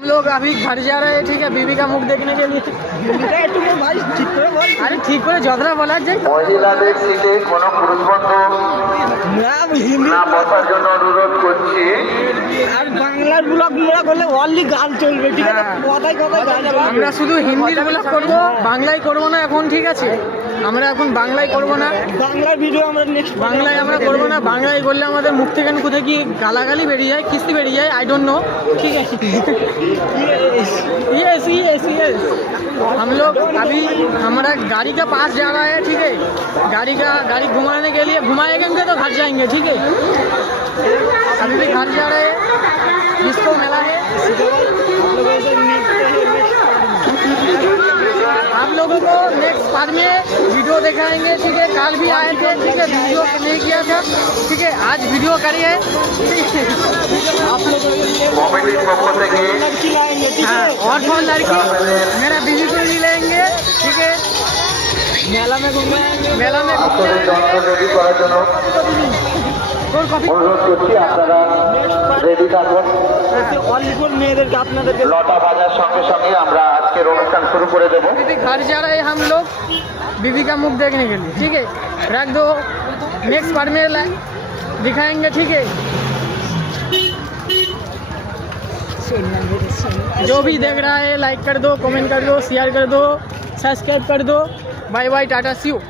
हम लोग अभी घर जा रहे हैं, ठीक है, बीवी का मुख देखने के लिए। अरे ठीक করে ঝগড়া বলা যায়। মহিলাদের সিটে কোনো পুরুষ বন্ধু না বসার জন্য অনুরোধ করছি। আর বাংলার ব্লগ গুলো করলে অনলি গান চলবে, ঠিক আছে? কথায় কথায় গান চলবে। আমরা শুধু হিন্দির ব্লগ করব, বাংলায় করব না এখন, ঠিক আছে? আমরা এখন বাংলায় করব না, বাংলার ভিডিও আমরা নেক্সট বাংলায় আমরা করব না। বাংলায় করলে আমাদের মুখ থেকে কোথায় কি গালাগালি বেরিয়ে যায়, কিস্তি বেরিয়ে যায়, आई डोंट नो, ठीक है? Yes yes yes. हम लोग अभी हमारा गाड़ी का पास जा रहा है, ठीक है? गाड़ी घुमाने के लिए घुमाएंगे तो घर जाएंगे, ठीक है? अभी भी घर जा रहे हैं, जिसको मिला है आप लोगों को नेक्स्ट पार्ट में वीडियो दिखाएंगे, ठीक है? कल भी आए थे, ठीक है, वीडियो नहीं किया था, ठीक है? आज वीडियो करिए, आप लोगों কমিটির পক্ষ থেকে लड़की लाएंगे, ठीक हाँ, है? और कौन लड़की मेरा बीवी को भी लेंगे, ठीक है? मेला में घुमाएंगे, मेला में আসলে যন্ত্র রেডি করার জন্য और कॉफी অনুরোধ করছি আপনারা রেডি থাকুন। অলিপুর মেয়েদেরকে আপনাদেরকে লতা বাজার সঙ্গে সঙ্গে আমরা আজকের অনুষ্ঠান শুরু করে দেব। अभी घर जा रहे हैं हम लोग बीवी का मुख देखने के लिए, ठीक है? रख दो, नेक्स्ट पार्ट में दिखाएंगे, ठीक है? जो भी देख रहा है लाइक कर दो, कमेंट कर दो, शेयर कर दो, सब्सक्राइब कर दो। Bye bye, tata, see you.